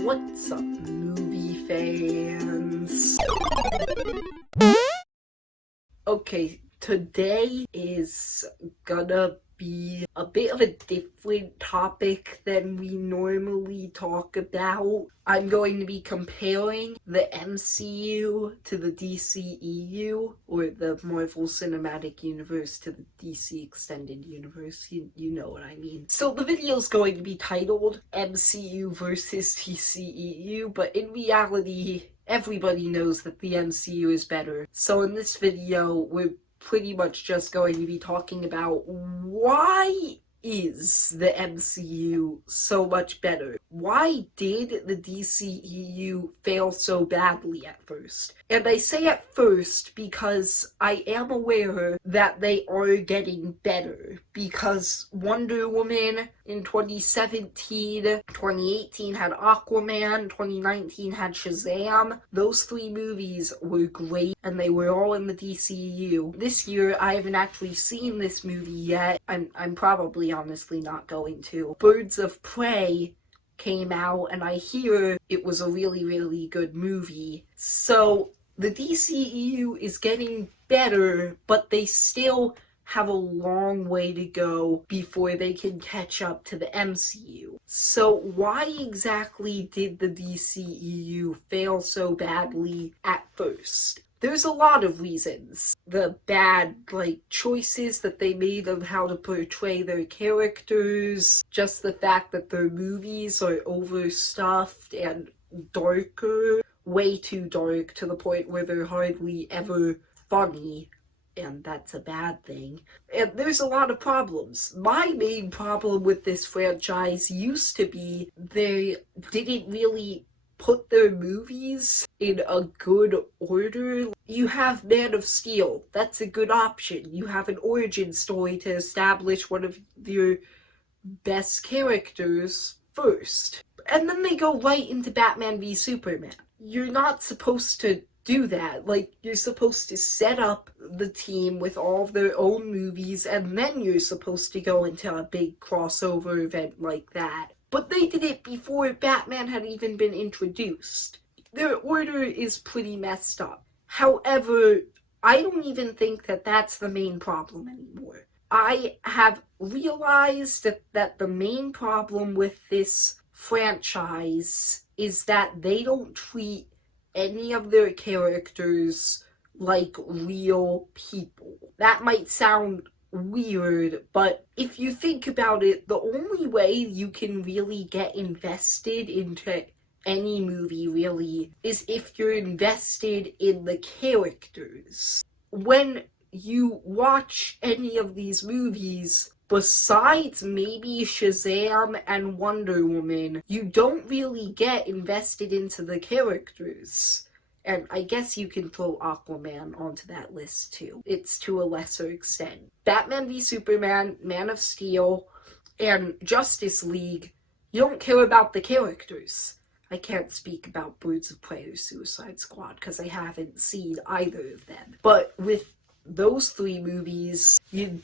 What's up, movie fans? Okay, today is gonna be a bit of a different topic than we normally talk about. I'm going to be comparing the MCU to the DCEU, or the Marvel Cinematic Universe to the DC Extended Universe. You know what I mean. So the video is going to be titled MCU versus DCEU, but in reality, everybody knows that the MCU is better. So in this video, we're pretty much just going to be talking about why is the MCU so much better? Why did the DCEU fail so badly at first? And I say at first because I am aware that they are getting better, because Wonder Woman in 2017, 2018 had Aquaman, 2019 had Shazam. Those three movies were great, and they were all in the DCEU. This year, I haven't actually seen this movie yet. I'm probably honestly not going to. Birds of Prey came out, and I hear it was a really, really good movie. So the DCEU is getting better, but they still have a long way to go before they can catch up to the MCU. So why exactly did the DCEU fail so badly at first? There's a lot of reasons. The bad, choices that they made of how to portray their characters, just the fact that their movies are overstuffed and darker, way too dark to the point where they're hardly ever funny, and that's a bad thing. And there's a lot of problems. My main problem with this franchise used to be they didn't really put their movies in a good order. You have Man of Steel. That's a good option. You have an origin story to establish one of your best characters first. And then they go right into Batman v Superman. You're not supposed to do that. You're supposed to set up the team with all of their own movies, and then you're supposed to go into a big crossover event like that. But they did it before Batman had even been introduced. Their order is pretty messed up. However, I don't even think that that's the main problem anymore. I have realized that the main problem with this franchise is that they don't treat any of their characters like real people. That might sound weird, but if you think about it, the only way you can really get invested into any movie, really, is if you're invested in the characters. When you watch any of these movies, besides maybe Shazam and Wonder Woman, you don't really get invested into the characters. And I guess you can throw Aquaman onto that list too. It's to a lesser extent. Batman v Superman, Man of Steel, and Justice League, you don't care about the characters. I can't speak about Birds of Prey or Suicide Squad because I haven't seen either of them. But with those three movies, you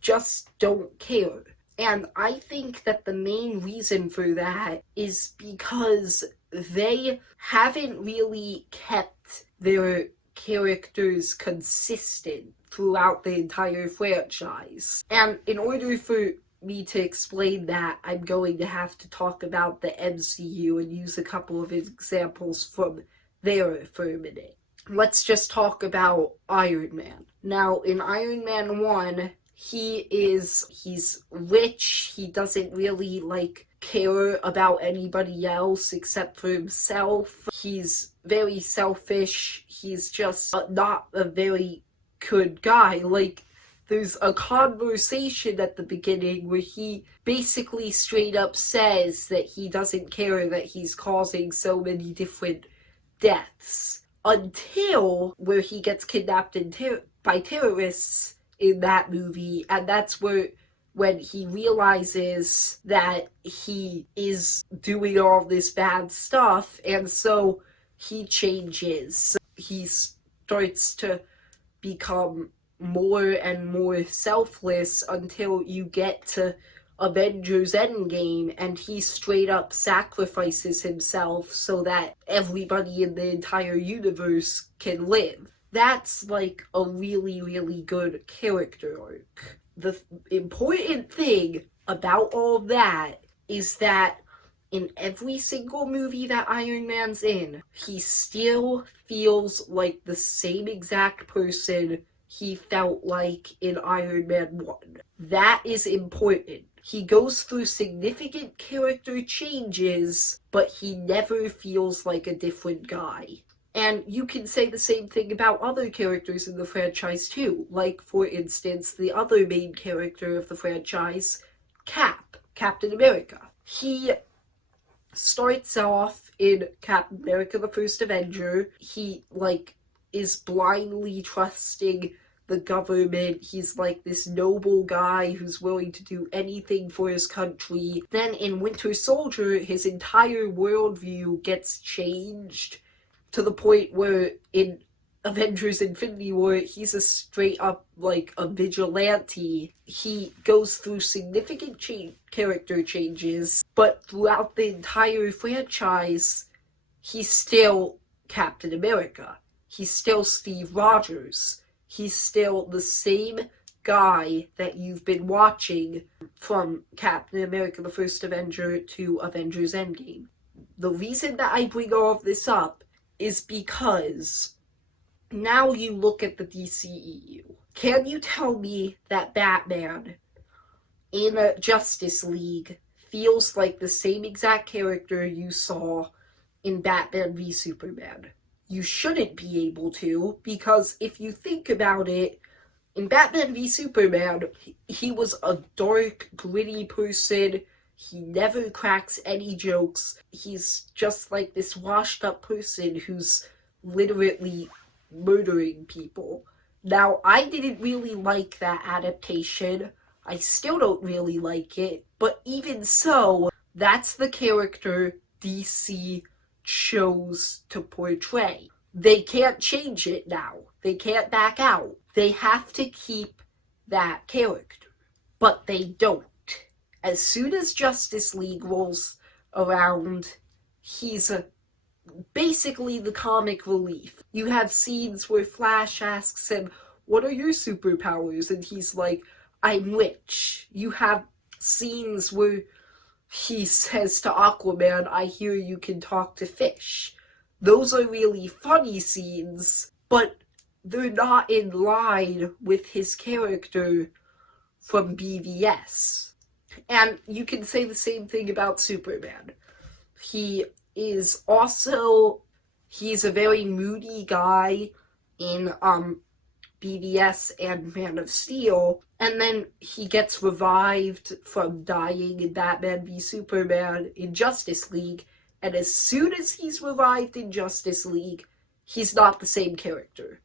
just don't care. And I think that the main reason for that is because they haven't really kept their characters consistent throughout the entire franchise. And in order for me to explain that, I'm going to have to talk about the MCU and use a couple of examples from there for a minute. Let's just talk about Iron Man. Now, in Iron Man 1, he's rich, he doesn't really, care about anybody else except for himself. He's very selfish, he's just not a very good guy. There's a conversation at the beginning where he basically straight up says that he doesn't care that he's causing so many different deaths. Until where he gets kidnapped by terrorists in that movie, and that's when he realizes that he is doing all this bad stuff, and so he changes. He starts to become more and more selfless until you get to Avengers Endgame, and he straight up sacrifices himself so that everybody in the entire universe can live. That's like a really, really good character arc. The important thing about all of that is that in every single movie that Iron Man's in, he still feels like the same exact person he felt like in Iron Man 1. That is important. He goes through significant character changes, but he never feels like a different guy. And you can say the same thing about other characters in the franchise too. Like, for instance, the other main character of the franchise, Captain America. He starts off in Captain America the First Avenger. He, is blindly trusting the government. He's like this noble guy who's willing to do anything for his country. Then in Winter Soldier, his entire worldview gets changed to the point where in Avengers Infinity War, he's a straight up, a vigilante. He goes through significant character changes, but throughout the entire franchise, he's still Captain America. He's still Steve Rogers. He's still the same guy that you've been watching from Captain America the First Avenger to Avengers Endgame. The reason that I bring all of this up is because now you look at the DCEU. Can you tell me that Batman in a Justice League feels like the same exact character you saw in Batman v Superman? You shouldn't be able to, because if you think about it, in Batman v Superman, he was a dark, gritty person. He never cracks any jokes. He's just like this washed up person who's literally murdering people. Now, I didn't really like that adaptation. I still don't really like it. But even so, that's the character DC chose to portray. They can't change it now. They can't back out. They have to keep that character. But they don't. As soon as Justice League rolls around, he's basically the comic relief. You have scenes where Flash asks him, "What are your superpowers?" And he's like, "I'm rich." You have scenes where he says to Aquaman, "I hear you can talk to fish." Those are really funny scenes, but they're not in line with his character from BVS. And you can say the same thing about Superman. He's a very moody guy in BVS and Man of Steel, and then he gets revived from dying in Batman v Superman in Justice League, and as soon as he's revived in Justice League, he's not the same character.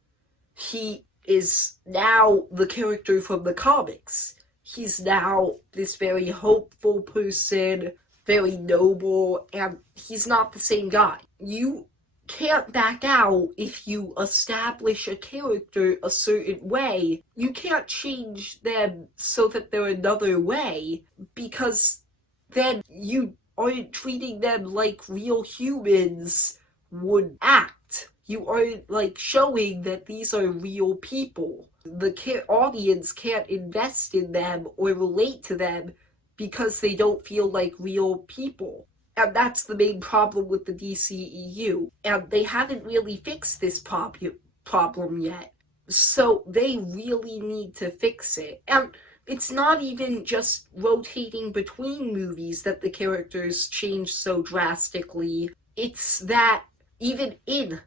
He is now the character from the comics. He's now this very hopeful person, very noble, and he's not the same guy. You can't back out if you establish a character a certain way. You can't change them so that they're another way, because then you aren't treating them like real humans would act. You aren't, showing that these are real people. The audience can't invest in them or relate to them because they don't feel like real people. And that's the main problem with the DCEU. And they haven't really fixed this problem yet. So they really need to fix it. And it's not even just rotating between movies that the characters change so drastically. It's that even in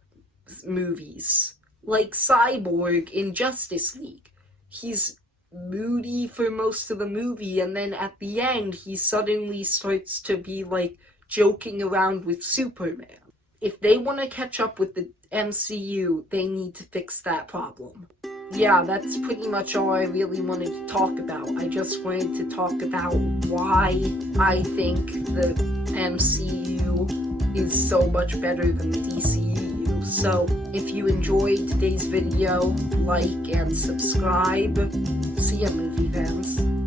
movies, like Cyborg in Justice League, he's moody for most of the movie, and then at the end he suddenly starts to be joking around with Superman. If they want to catch up with the MCU, they need to fix that problem. Yeah, that's pretty much all I really wanted to talk about. I just wanted to talk about why I think the MCU is so much better than the DCEU. So, if you enjoyed today's video, like and subscribe. See ya, movie fans.